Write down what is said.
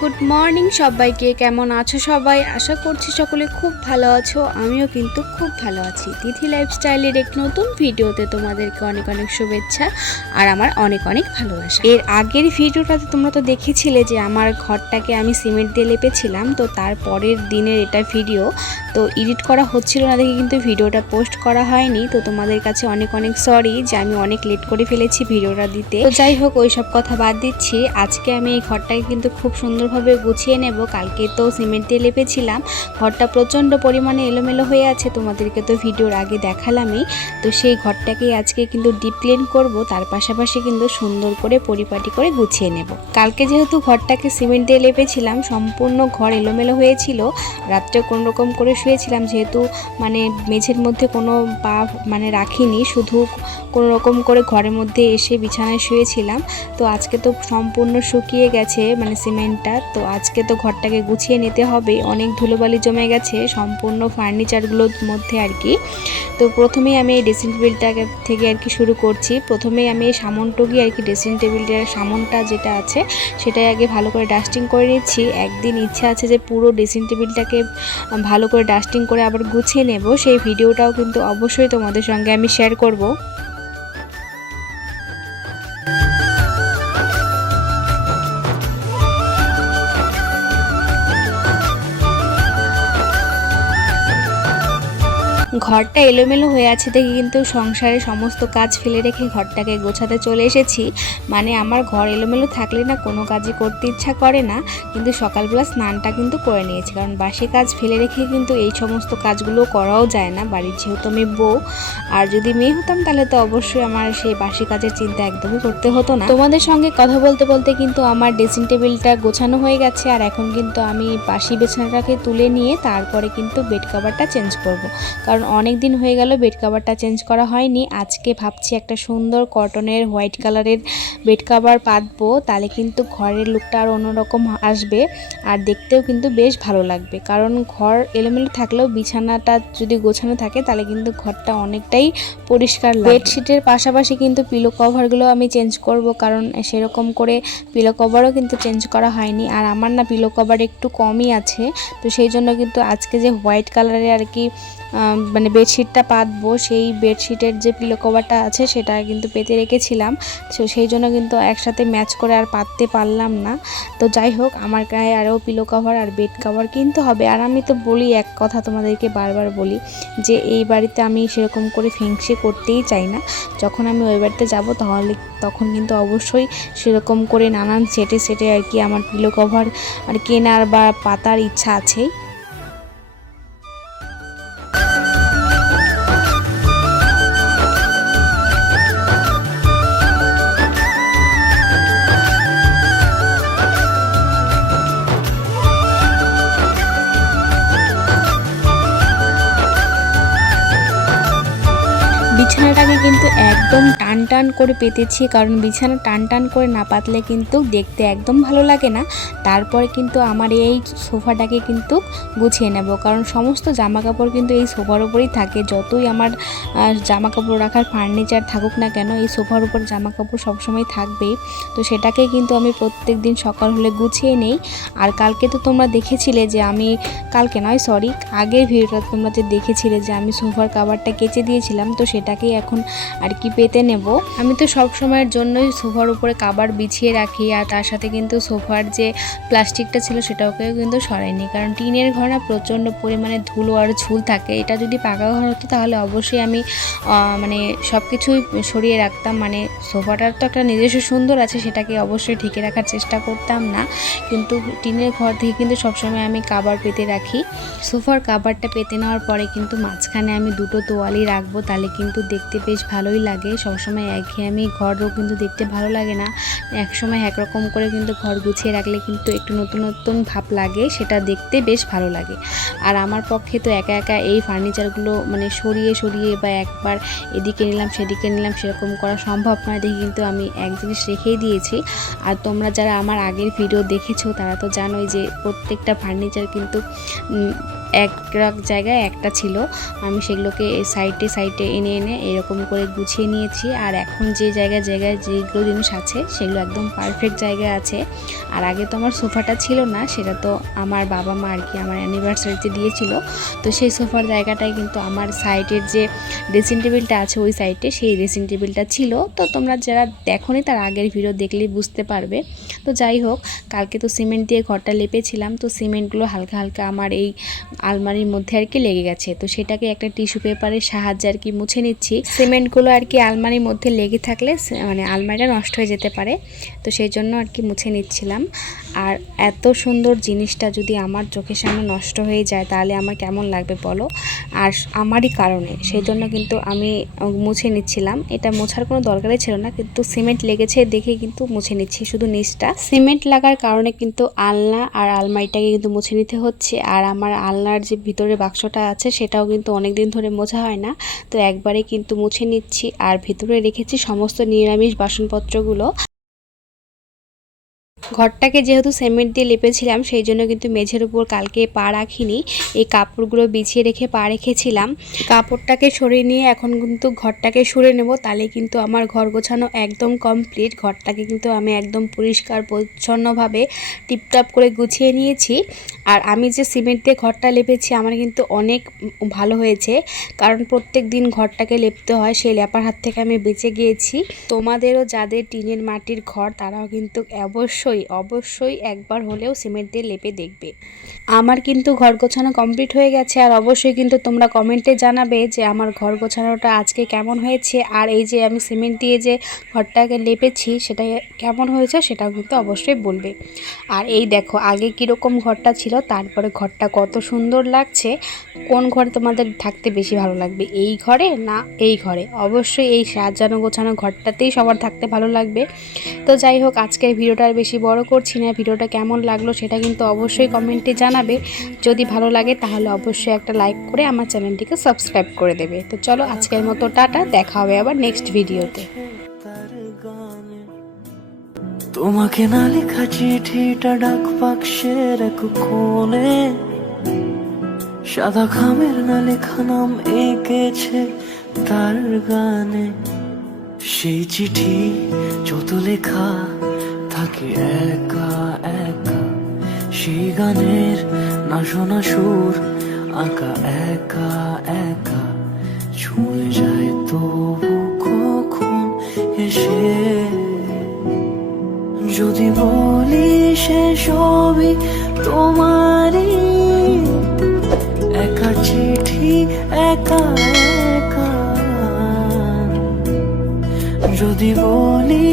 Good morning সবাইকে। কেমন আছো সবাই? আশা করছি সকলে খুব ভালো আছো। আমিও কিন্তু খুব ভালো আছি। তিথি লাইফস্টাইলের এক নতুন ভিডিওতে তোমাদেরকে অনেক অনেক শুভেচ্ছা আর আমার অনেক অনেক ভালোবাসা। এর আগের ভিডিওটাতে তোমরা তো দেখেছিলে যে আমার ঘরটাকে আমি সিমেন্ট দিয়ে লেপেছিলাম, তো তার পরের দিনের এটা ভিডিও। তো এডিট করা হচ্ছিল না দেখে কিন্তু ভিডিওটা পোস্ট করা হয়নি। তো তোমাদের কাছে অনেক অনেক সরি যে আমি অনেক লেট করে ফেলেছি ভিডিওটা দিতে। তো যাই হোক, ওই সব কথা বাদ দিচ্ছি। আজকে আমি এই ঘরটাকে কিন্তু খুব সুন্দরভাবে গুছিয়ে নেব। কালকে তো সিমেন্ট দিয়ে লেপেছিলাম, ঘরটা প্রচণ্ড পরিমাণে এলোমেলো হয়ে আছে, তোমাদেরকে তো ভিডিওর আগে দেখালামই। তো সেই ঘরটাকেই আজকে কিন্তু ডিপ ক্লিন করব, তার পাশাপাশি কিন্তু সুন্দর করে পরিপাটি করে গুছিয়ে নেব। কালকে যেহেতু ঘরটাকে সিমেন্ট দিয়ে লেপেছিলাম, সম্পূর্ণ ঘর এলোমেলো হয়েছিল। রাত্রে কোনো রকম করে শুয়েছিলাম, যেহেতু মানে মেঝের মধ্যে কোনো পা রাখিনি, শুধু কোনো রকম করে ঘরের মধ্যে এসে বিছানায় শুয়েছিলাম। তো আজকে তো সম্পূর্ণ শুকিয়ে গেছে সিমেন্টটা। তো আজকে তো ঘরটাকে গুছিয়ে নিতে হবে, অনেক ধুলোবালি জমে গেছে সম্পূর্ণ ফার্নিচারগুলোর মধ্যে আর কি। তো প্রথমেই আমি এই ড্রেসিং টেবিলটা থেকে আর কি শুরু করছি। প্রথমেই আমি এই সামনটুকু আর কি ড্রেসিং টেবিলটার সামনটা যেটা আছে সেটাই আগে ভালো করে ডাস্টিং করে নিচ্ছি। একদিন ইচ্ছা আছে যে পুরো ড্রেসিং টেবিলটাকে ভালো করে ডাস্টিং করে আবার গুছিয়ে নেব। সেই ভিডিওটাও কিন্তু অবশ্যই তোমাদের সঙ্গে আমি শেয়ার করব। ঘরটা এলোমেলো হয়ে আছে দেখে কিন্তু সংসারের সমস্ত কাজ ফেলে রেখে ঘরটাকে গোছাতে চলে এসেছি। আমার ঘর এলোমেলো থাকলে না কোনো কাজই করতে ইচ্ছা করে না, কিন্তু সকালবেলা স্নানটা কিন্তু করে নিয়েছি, কারণ বাসি কাজ ফেলে রেখে কিন্তু এই সমস্ত কাজগুলো করাও যায় না বাড়ির, যেহেতু আমি বউ। আর যদি মেয়ে হতাম তাহলে তো অবশ্যই আমার সেই বাসি কাজের চিন্তা একদমই করতে হতো না। তোমাদের সঙ্গে কথা বলতে বলতে কিন্তু আমার ড্রেসিং টেবিলটা গোছানো হয়ে গেছে। আর এখন কিন্তু আমি বাসি বিছানাটাকে তুলে নিয়ে তারপরে কিন্তু বেড কভারটা চেঞ্জ করব, কারণ অনেক দিন হয়ে গেল বেড কভারটা চেঞ্জ করা হয়নি। আজকে ভাবছি একটা সুন্দর কটনের হোয়াইট কালারের বেড কভার পাতবো, তাহলে কিন্তু ঘরের লুকটা আর অন্যরকম আসবে আর দেখতেও কিন্তু বেশ ভালো লাগবে। কারণ ঘর এলোমেলো থাকলেও বিছানাটা যদি গোছানো থাকে তাহলে কিন্তু ঘরটা অনেকটাই পরিষ্কার লাগে। বেডশিটের পাশাপাশি কিন্তু পিলো কভারগুলো আমি চেঞ্জ করব, কারণ সেরকম করে পিলো কভারও কিন্তু চেঞ্জ করা হয়নি। আর আমার না পিলো কভার একটু কমই আছে, তো সেই জন্য কিন্তু আজকে যে হোয়াইট কালারের আর কি বেডশিটটা পাতবো, সেই বেডশিটের যে পিলো কভারটা আছে সেটা কিন্তু পেতে রেখেছিলাম, তো সেই জন্য কিন্তু একসাথে ম্যাচ করে আর পাততে পারলাম না। তো যাই হোক, আমার গায়ে আরও পিলো কভার আর বেড কভার কিনতে হবে। আর আমি তো বলি এক কথা, তোমাদেরকে বারবার বলি যে এই বাড়িতে আমি সেরকম করে ফিংসি করতেই চাই না। যখন আমি ওই বাড়িতে যাবো তখন কিন্তু অবশ্যই সেরকম করে নানান সেটে আর কি আমার পিলো কভার আর কেনার বা পাতার ইচ্ছা আছেই। বিছানাটাকে কিন্তু একদম টান টান করে পেতেছি, কারণ বিছানা টান টান করে না পাতলে কিন্তু দেখতে একদম ভালো লাগে না। তারপরে কিন্তু আমার এই সোফাটাকে কিন্তু গুছিয়ে নেব, কারণ সমস্ত জামা কাপড় কিন্তু এই সোফার উপরেই থাকে। যতই আমার জামা কাপড় রাখার ফার্নিচার থাকুক না কেন, এই সোফার উপর জামা কাপড় সবসময় থাকবেই। তো সেটাকে কিন্তু আমি প্রত্যেক দিন সকাল হলে গুছিয়ে নেই। আর কালকে তো তোমরা দেখেছিলে যে আমি আগের ভিডিওটা তোমরা যে দেখেছিলে যে আমি সোফার কভারটা কেচে দিয়েছিলাম, তো সেটাকেই এখন আর কি পেতে নেব। আমি তো সব সময়ের জন্যই সোফার উপরে কভার বিছিয়ে রাখি, আর তার সাথে কিন্তু সোফার যে প্লাস্টিকটা ছিল সেটাকেও কিন্তু সরাইনি, কারণ টিনের ঘর না প্রচণ্ড পরিমাণে ধুলো আর ঝুল থাকে। এটা যদি পাকা ঘর হতো তাহলে অবশ্যই আমি সব কিছুই সরিয়ে রাখতাম। সোফাটার তো একটা নিজস্ব সুন্দর আছে, সেটাকে অবশ্যই ঢেকে রাখার চেষ্টা করতাম না, কিন্তু টিনের ঘর থেকে কিন্তু সবসময় আমি কভার পেতে রাখি। সোফার কভারটা পেতে নেওয়ার পরে কিন্তু মাঝখানে আমি দুটো তোয়ালি রাখবো, তাহলে কিন্তু দেখতে বেশ ভালোই লাগে। সবসময় একঘেয়েমি ঘরও কিন্তু দেখতে ভালো লাগে না, একসময় একরকম করে কিন্তু ঘর গুছিয়ে রাখলে কিন্তু একটু নতুন নতুন ভাব লাগে, সেটা দেখতে বেশ ভালো লাগে। আর আমার পক্ষে তো একা একা এই ফার্নিচারগুলো সরিয়ে বা একবার এদিকে নিলাম সেদিকে নিলাম সেরকম করা সম্ভব নয়, দেখে কিন্তু আমি এক জিনিস রেখেই দিয়েছি। আর তোমরা যারা আমার আগের ভিডিও দেখেছো তারা তো জানোই যে প্রত্যেকটা ফার্নিচার কিন্তু এক জায়গায় একটা ছিল, আমি সেগুলোকে সাইডে সাইডে এনে এনে এরকম করে গুছিয়ে নিয়েছি। আর এখন যে জায়গায় যেগুলো জিনিস আছে সেগুলো একদম পারফেক্ট জায়গায় আছে। আর আগে তো আমার সোফাটা ছিল না, সেটা তো আমার বাবা মা আর কি আমার অ্যানিভার্সারিতে দিয়েছিল। তো সেই সোফার জায়গাটায় কিন্তু আমার সাইডের যে ড্রেসিং টেবিলটা আছে ওই সাইডে সেই ড্রেসিং টেবিলটা ছিল। তো তোমরা যারা দেখোনি তার আগের ভিডিও দেখলেই বুঝতে পারবে। তো যাই হোক, কালকে তো সিমেন্ট দিয়ে ঘরটা লেপেছিলাম, তো সিমেন্টগুলো হালকা হালকা আমার এই আলমারির মধ্যে আর কি লেগে গেছে। তো সেটাকে একটা টিস্যু পেপারের সাহায্যে আর কি মুছে নিচ্ছি। সিমেন্টগুলো আর কি আলমারির মধ্যে লেগে থাকলে মানে আলমারিটা নষ্ট হয়ে যেতে পারে, তো সেই জন্য আর কি মুছে নিচ্ছিলাম। আর এত সুন্দর জিনিসটা যদি আমার চোখের সামনে নষ্ট হয়ে যায় তাহলে আমার কেমন লাগবে বলো। আর আমারই কারণে, সেই জন্য কিন্তু আমি মুছে নিচ্ছিলাম। এটা মোছার কোনো দরকারই ছিল না, কিন্তু সিমেন্ট লেগেছে দেখে কিন্তু মুছে নিচ্ছি শুধু নিচটা। সিমেন্ট লাগার কারণে কিন্তু আলনা আর আলমারিটাকে কিন্তু মুছে নিতে হচ্ছে। আর আমার আলনার যে ভিতরে বাক্সটা আছে সেটাও কিন্তু অনেক দিন ধরে মোছা হয় না, তো একবারে কিন্তু মুছে নিচ্ছি। আর ভিতরে রেখেছি সমস্ত নিরামিষ বাসনপত্রগুলো। ঘরটাকে যেহেতু সিমেন্ট দিয়ে লেপেছিলাম সেই জন্য কিন্তু মেঝের উপর কালকে পা রাখিনি, এই কাপড়গুলো বিছিয়ে রেখে পা রেখেছিলাম। কাপড়টাকে সরিয়ে নিয়ে এখন কিন্তু ঘরটাকে সরিয়ে নেব, তাহলে কিন্তু আমার ঘর গোছানো একদম কমপ্লিট। ঘরটাকে কিন্তু আমি একদম পরিষ্কার পরিচ্ছন্নভাবে টিপটাপ করে গুছিয়ে নিয়েছি। আর আমি যে সিমেন্ট দিয়ে ঘরটা লেপেছি আমার কিন্তু অনেক ভালো হয়েছে, কারণ প্রত্যেক দিন ঘরটাকে লেপতে হয়, সেই লেপার হাত থেকে আমি বেঁচে গিয়েছি। তোমাদেরও যাদের টিনের মাটির ঘর তারাও কিন্তু অবশ্যই একবার হলেও সিমেন্ট দিয়ে লেপে দেখবে। আমার কিন্তু ঘর গোছানো কমপ্লিট হয়ে গেছে। আর অবশ্যই কিন্তু তোমরা কমেন্টে জানাবে যে আমার ঘর গোছানোটা আজকে কেমন হয়েছে, আর এই যে আমি সিমেন্ট দিয়ে যে ঘরটাকে লেপেছি সেটা কেমন হয়েছে সেটাও কিন্তু অবশ্যই বলবে। আর এই দেখো আগে কীরকম ঘরটা ছিল, তারপরে ঘরটা কত সুন্দর লাগছে। কোন ঘরে তোমাদের থাকতে বেশি ভালো লাগবে, এই ঘরে না এই ঘরে? অবশ্যই এই সাজানো গোছানো ঘরটাতেই সবার থাকতে ভালো লাগবে। তো যাই হোক, আজকের ভিডিওটা আর বেশি বড় করছি না। ভিডিওটা কেমন লাগলো সেটা কিন্তু অবশ্যই কমেন্টে জানাবে। যদি ভালো লাগে তাহলে অবশ্যই একটা লাইক করে আমার চ্যানেলটিকে সাবস্ক্রাইব করে দেবে। তো চলো আজকের মতো টাটা, দেখা হবে আবার নেক্সট ভিডিওতে। তোমাকে না লেখা চিঠিটা ডাক বাক্সের এক কোণে, সাদা খামের না লেখা নাম এঁকেছে তার গানে। সেই চিঠি যত লেখা থাকে একা একা, সেই গানের না শোনা সুর আঁকা একা একা, ছুঁয়ে যায় তবু কখন এসে। যদি বলি সে সবই তোমারই, একা চিঠি একা একা। যদি বলি